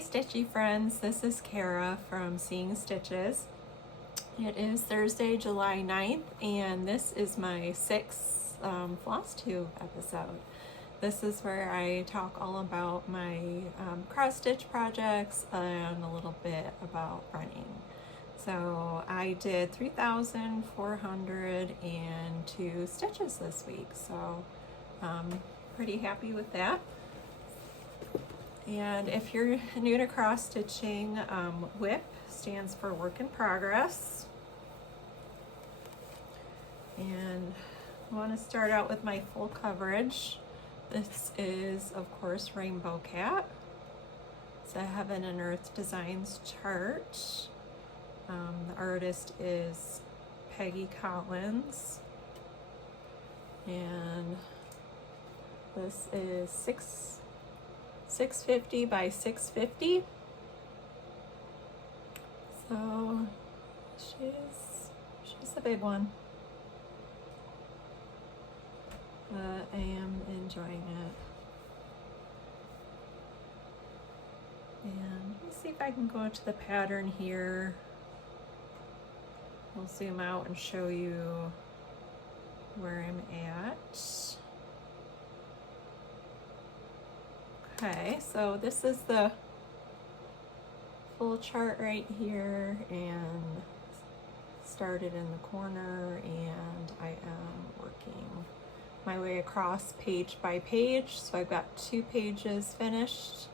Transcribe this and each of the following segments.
Hey Stitchy friends, this is Kara from Seeing Stitches. It is Thursday, July 9th, and this is my sixth Flosstube episode. This is where I talk all about my cross stitch projects and a little bit about running. So I did 3,402 stitches this week, so pretty happy with that. And if you're new to cross stitching, WIP stands for work in progress. And I want to start out with my full coverage. This is, of course, Rainbow Cat. It's a Heaven and Earth Designs chart. The artist is Peggy Collins. And this is 650 by 650. So she's a big one. But I am enjoying it. And let me see if I can go into the pattern here. I'll zoom out and show you where I'm at. Okay, so this is the full chart right here, and started in the corner, and I am working my way across page by page. So I've got 2 pages finished,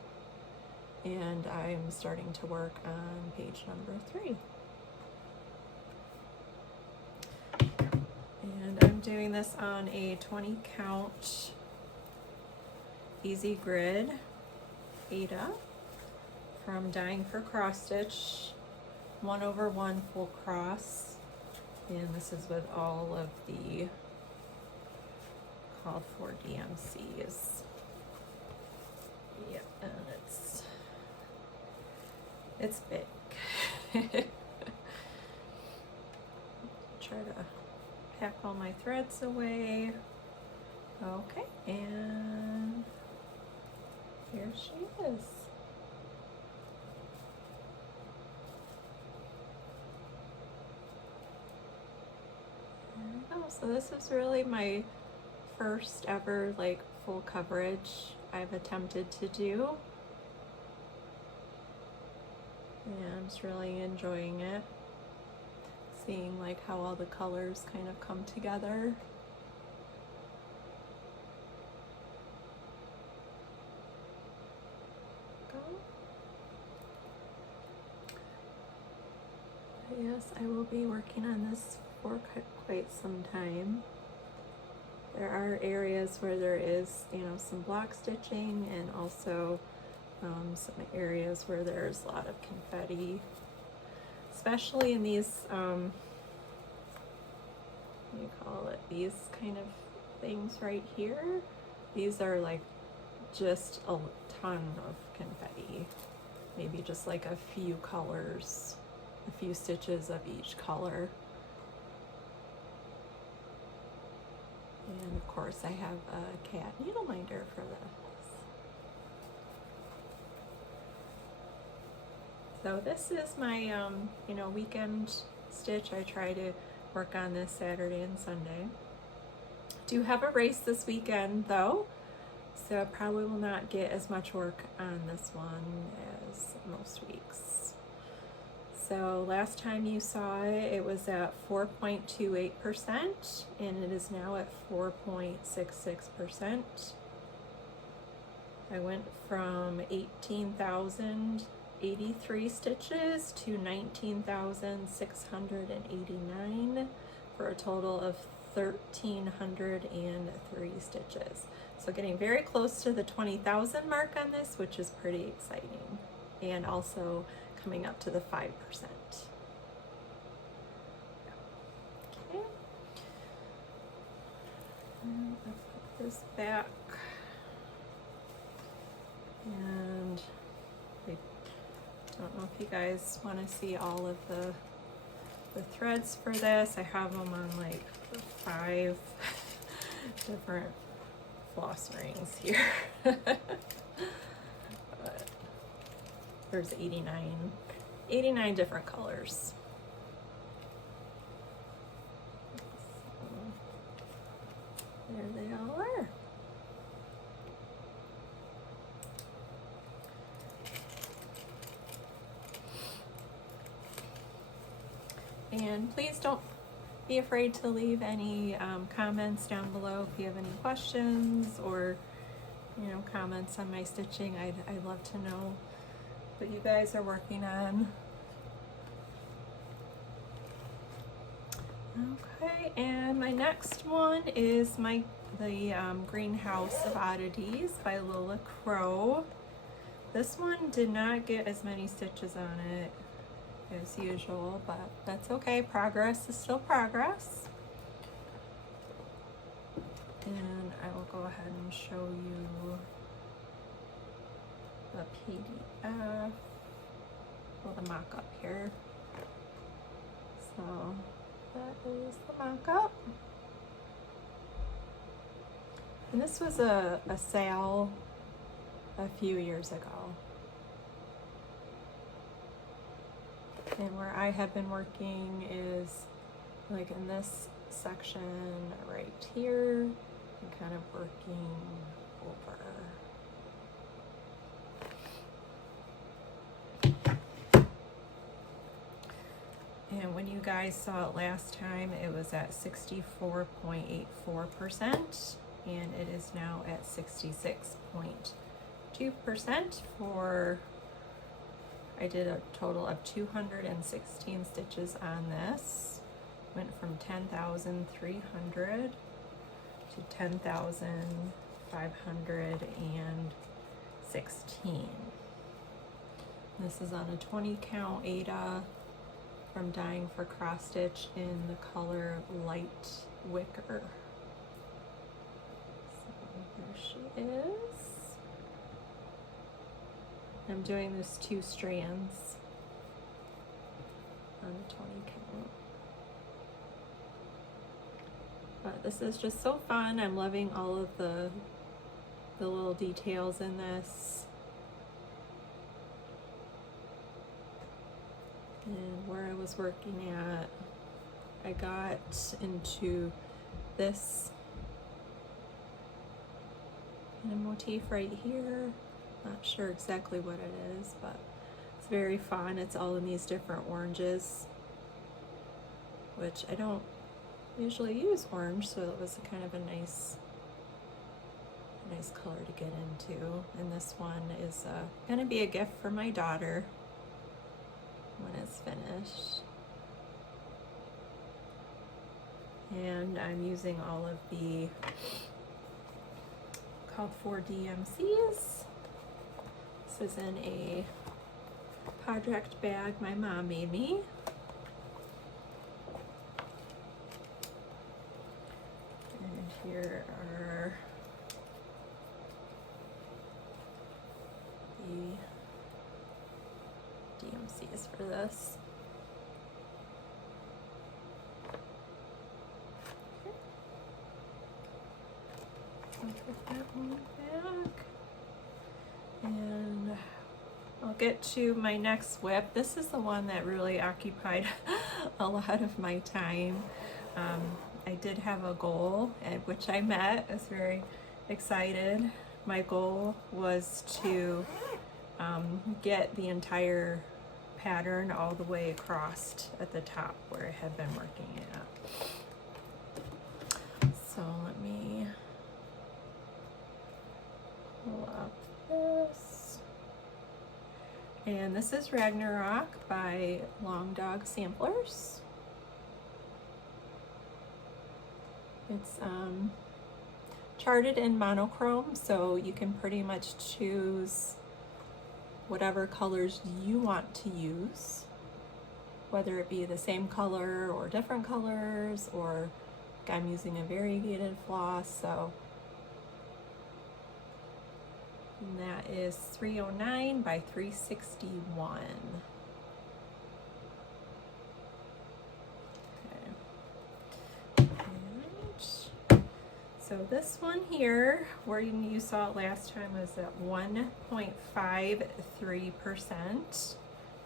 and I'm starting to work on page number 3. And I'm doing this on a 20 count Easy Grid Ada from Dying for Cross Stitch, 1/1 full cross, and this is with all of the called for DMCs. Yep, and it's big. Try to pack all my threads away. Okay, and here she is. There we go. So this is really my first ever like full coverage I've attempted to do. And I'm just really enjoying it. Seeing like how all the colors kind of come together. Yes, I will be working on this for quite some time. There are areas where there is, some block stitching, and also some areas where there's a lot of confetti, especially in these, what do you call it? These kind of things right here. These are like just a ton of confetti, maybe just like a few colors. A few stitches of each color. And of course I have a cat needle minder for this. So this is my weekend stitch. I try to work on this Saturday and Sunday. Do have a race this weekend though, so I probably will not get as much work on this one as most weeks. So last time you saw it, it was at 4.28%, and it is now at 4.66%. I went from 18,083 stitches to 19,689 for a total of 1,303 stitches. So getting very close to the 20,000 mark on this, which is pretty exciting, and also coming up to the 5%. Okay. And I'll put this back. And I don't know if you guys want to see all of the threads for this. I have them on like 5 different floss rings here. But there's 89 different colors. So there they all are. And please don't be afraid to leave any comments down below if you have any questions or, you know, comments on my stitching. I'd love to know what you guys are working on. Okay, and my next one is the Greenhouse of Oddities by Lola Crow. This one did not get as many stitches on it as usual, but that's okay. Progress is still progress. And I will go ahead and show you the PDF, well, the mock-up here. So that is the mock-up. And this was a sale a few years ago. And where I have been working is like in this section right here, and kind of working over. And when you guys saw it last time, it was at 64.84%, and it is now at 66.2% for, I did a total of 216 stitches on this. Went from 10,300 to 10,516. This is on a 20 count Ada from Dying for Cross Stitch in the color Light Wicker. So there she is. I'm doing this 2 strands on the 20 count. But this is just so fun. I'm loving all of the little details in this. And where I was working at, I got into this kind of motif right here. Not sure exactly what it is, but it's very fun. It's all in these different oranges, which I don't usually use orange, so it was kind of a nice color to get into. And this one is gonna be a gift for my daughter when it's finished. And I'm using all of the called for DMCs. This is in a project bag my mom made me. And here are the DMCs for this. Okay. I'll put that one back. And I'll get to my next WIP. This is the one that really occupied a lot of my time. I did have a goal, which I met. I was very excited. My goal was to get the entire pattern all the way across at the top where I had been working at. So let me pull up this. And this is Ragnarok by Long Dog Samplers. It's charted in monochrome, so you can pretty much choose whatever colors you want to use, whether it be the same color or different colors, or I'm using a variegated floss, so. And that is 309 by 361. So this one here, where you saw it last time, was at 1.53%,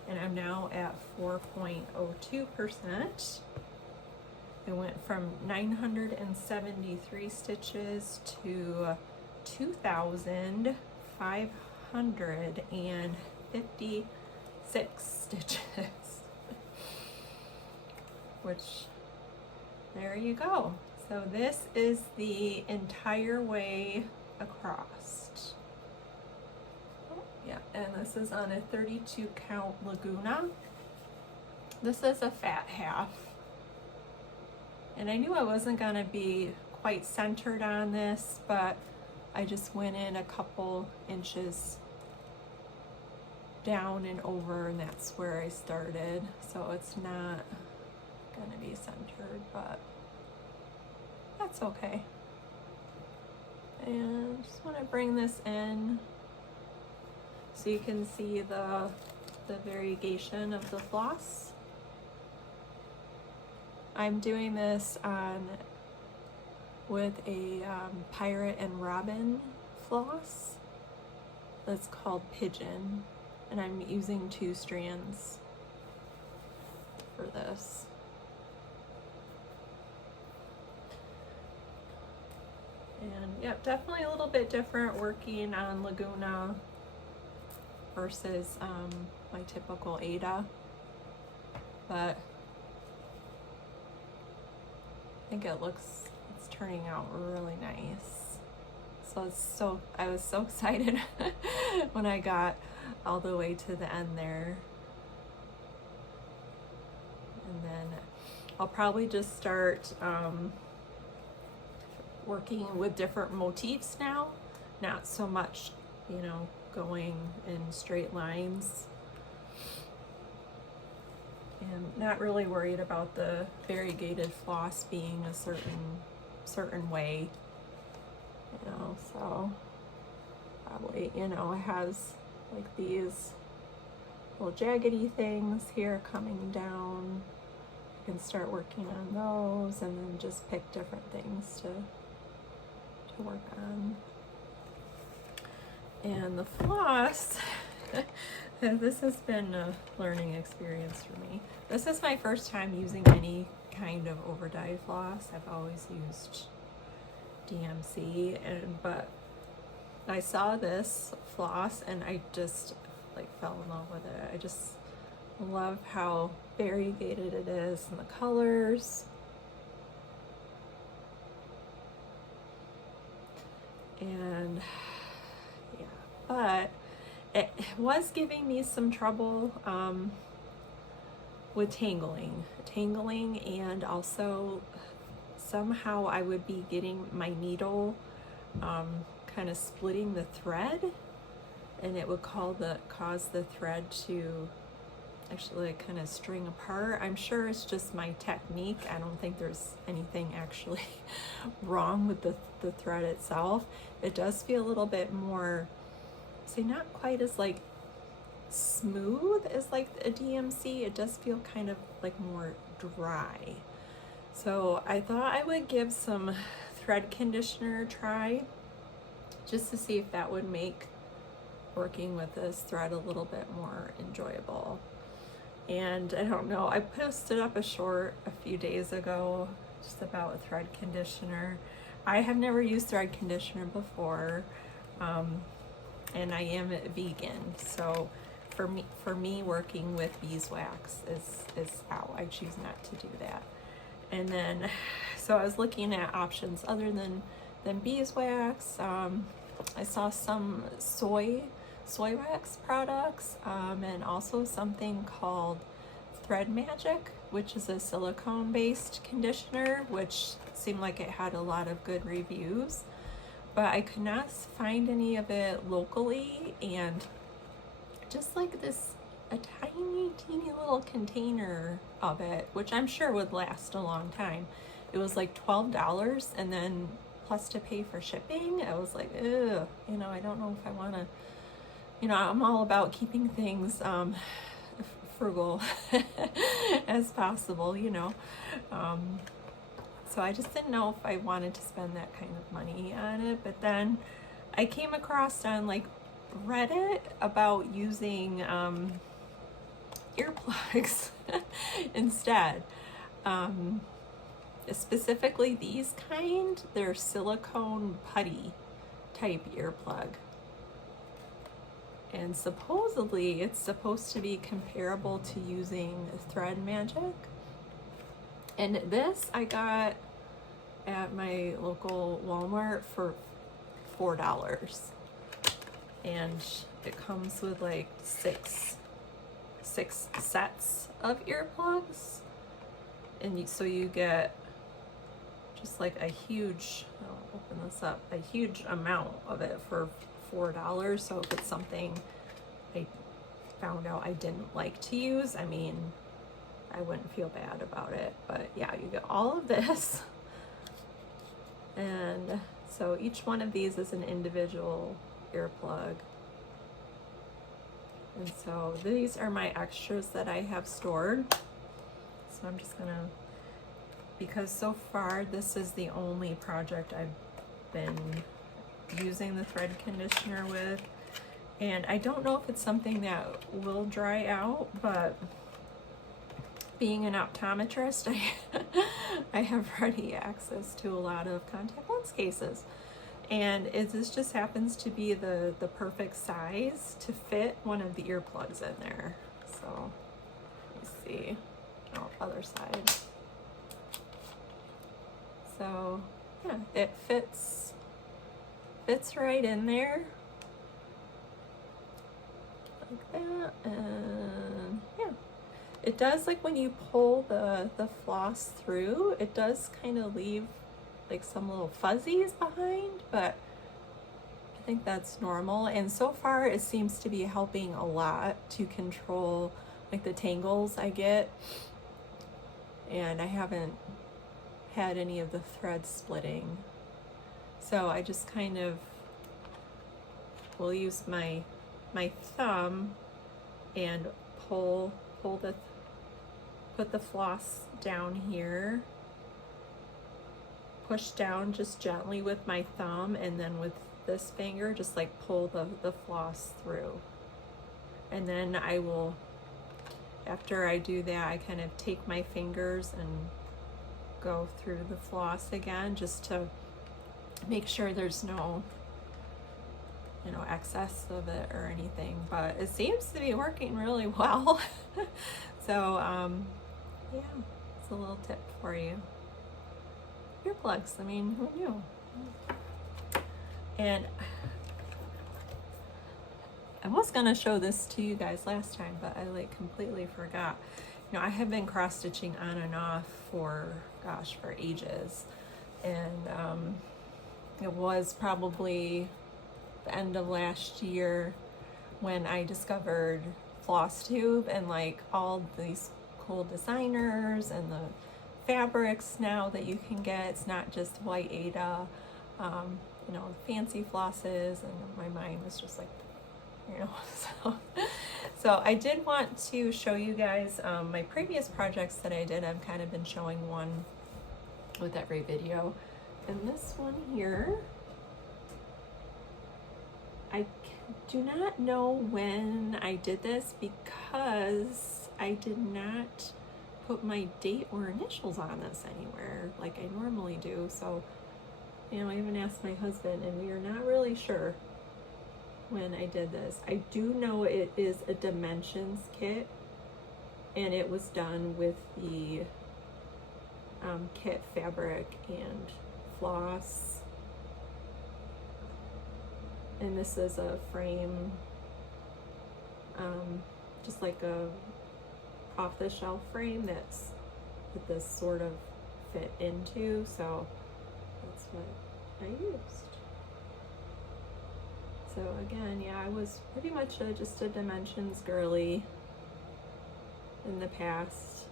and I'm now at 4.02%. It went from 973 stitches to 2,556 stitches, which, there you go. So this is the entire way across. Oh, yeah, and this is on a 32 count Laguna. This is a fat half. And I knew I wasn't gonna be quite centered on this, but I just went in a couple inches down and over, and that's where I started. So it's not gonna be centered, but that's okay. And just want to bring this in so you can see the variegation of the floss. I'm doing this with a Pirate and Robin floss that's called Pigeon, and I'm using 2 strands for this. And yep, definitely a little bit different working on Laguna versus my typical Ada, but I think it's turning out really nice. So I was so excited when I got all the way to the end there. And then I'll probably just start working with different motifs now, not so much, you know, going in straight lines, and not really worried about the variegated floss being a certain way, you know. So probably, you know, it has like these little jaggedy things here coming down. You can start working on those and then just pick different things to work on. And the floss, this has been a learning experience for me. This is my first time using any kind of over dye floss. I've always used DMC, but I saw this floss and I just like fell in love with it. I just love how variegated it is and the colors. And yeah, but it was giving me some trouble with tangling, and also somehow I would be getting my needle kind of splitting the thread, and it would cause the thread to actually like kind of string apart. I'm sure it's just my technique. I don't think there's anything actually wrong with the thread itself. It does feel a little bit more, say, not quite as like smooth as like a DMC. It does feel kind of like more dry. So I thought I would give some thread conditioner a try, just to see if that would make working with this thread a little bit more enjoyable. And I don't know, I posted up a short a few days ago just about a thread conditioner. I have never used thread conditioner before, and I am vegan, so for me working with beeswax is out. I choose not to do that. And then so I was looking at options other than beeswax. I saw some soy wax products, and also something called Thread Magic, which is a silicone based conditioner, which seemed like it had a lot of good reviews, but I could not find any of it locally. And just like a tiny teeny little container of it, which I'm sure would last a long time, it was like $12, and then plus to pay for shipping. I was like, ugh, you know, I don't know if I want to, you know, I'm all about keeping things frugal as possible, you know. So I just didn't know if I wanted to spend that kind of money on it. But then I came across on like Reddit about using earplugs instead. Specifically these kind, they're silicone putty type earplug. And supposedly it's supposed to be comparable to using thread magic. And this I got at my local Walmart for $4. And it comes with like six sets of earplugs. And so you get just like a huge, I'll open this up, a huge amount of it for $4. So if it's something I found out I didn't like to use, I mean, I wouldn't feel bad about it. But yeah, you get all of this. And so each one of these is an individual earplug. And so these are my extras that I have stored. So I'm just gonna, because so far this is the only project I've been using the thread conditioner with. And I don't know if it's something that will dry out, but being an optometrist, I have ready access to a lot of contact lens cases. And this just happens to be the perfect size to fit one of the earplugs in there. So, let's see. Oh, other side. So, yeah, it fits right in there. Like that, and yeah. It does, like when you pull the floss through, it does kind of leave like some little fuzzies behind, but I think that's normal. And so far it seems to be helping a lot to control like the tangles I get. And I haven't had any of the thread splitting. So I just kind of will use my thumb and put the floss down here, push down just gently with my thumb, and then with this finger just like pull the floss through. And then I will, after I do that, I kind of take my fingers and go through the floss again just to make sure there's no, you know, excess of it or anything. But it seems to be working really well. So yeah, it's a little tip for you. Earplugs, I mean, who knew? And I was gonna show this to you guys last time, but I like completely forgot. You know, I have been cross stitching on and off for, gosh, for ages. And it was probably the end of last year when I discovered Flosstube and like all these cool designers and the fabrics now that you can get. It's not just white Ada, you know, fancy flosses, and my mind was just like, you know, so I did want to show you guys my previous projects that I did. I've kind of been showing one with every video. And this one here, I do not know when I did this because I did not put my date or initials on this anywhere like I normally do. So, you know, I even asked my husband and we are not really sure when I did this. I do know it is a dimensions kit and it was done with the kit fabric and floss. And this is a frame, just like a off-the-shelf frame that this sort of fit into, so that's what I used. So again, yeah, I was pretty much just a dimensions girly in the past.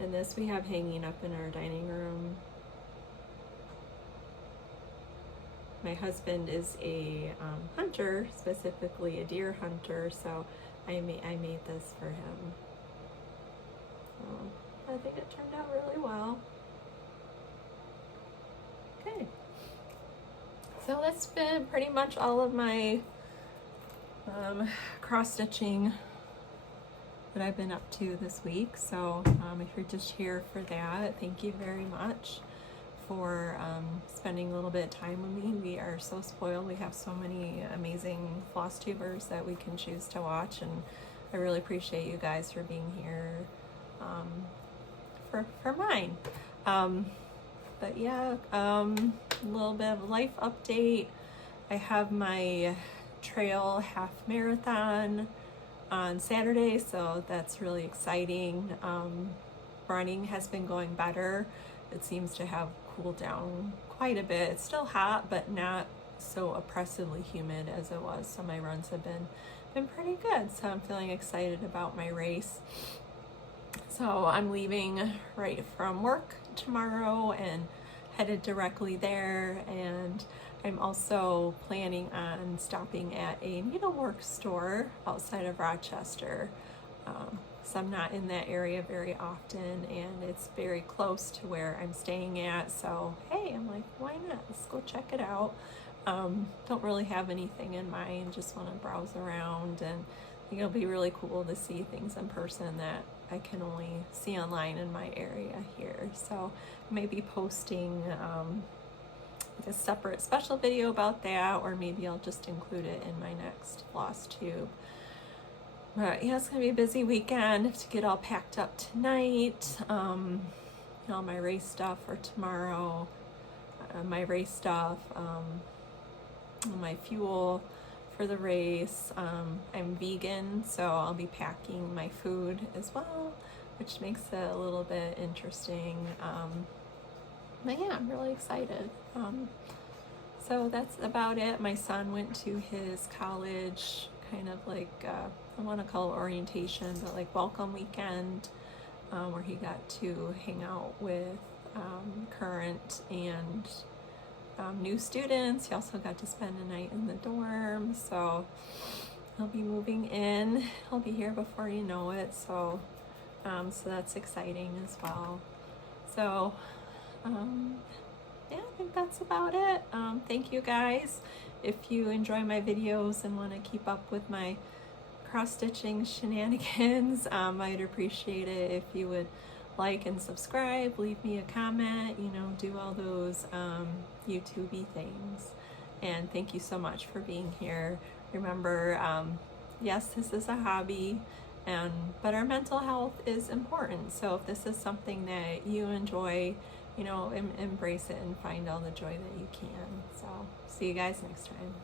And this we have hanging up in our dining room. My husband is a hunter, specifically a deer hunter, so I made this for him. So I think it turned out really well. Okay. So that's been pretty much all of my cross stitching that I've been up to this week. So if you're just here for that, thank you very much for spending a little bit of time with me. We are so spoiled. We have so many amazing floss tubers that we can choose to watch, and I really appreciate you guys for being here for mine. But yeah, a little bit of a life update. I have my trail half marathon on Saturday, so that's really exciting. Running has been going better. It seems to have cooled down quite a bit. It's still hot, but not so oppressively humid as it was. So my runs have been pretty good. So I'm feeling excited about my race. So I'm leaving right from work tomorrow and headed directly there, and I'm also planning on stopping at a needlework store outside of Rochester. So I'm not in that area very often, and it's very close to where I'm staying at. So hey, I'm like, why not? Let's go check it out. Don't really have anything in mind, just want to browse around, and I think it'll be really cool to see things in person that I can only see online in my area here. So I may be posting a separate special video about that, or maybe I'll just include it in my next Flosstube. But yeah, it's gonna be a busy weekend. I have to get all packed up tonight. All my race stuff for tomorrow, my race stuff, my fuel for the race. I'm vegan, so I'll be packing my food as well, which makes it a little bit interesting. But yeah, I'm really excited. So that's about it. My son went to his college, kind of like, I want to call it orientation, but like welcome weekend, where he got to hang out with current and new students. He also got to spend a night in the dorm, so he'll be moving in. He'll be here before you know it, so that's exciting as well. So yeah, I think that's about it. Thank you guys. If you enjoy my videos and want to keep up with my cross-stitching shenanigans, I'd appreciate it if you would like and subscribe, leave me a comment, do all those YouTube-y things. And thank you so much for being here. Remember, yes, this is a hobby, but our mental health is important. So if this is something that you enjoy, embrace it and find all the joy that you can. So see you guys next time.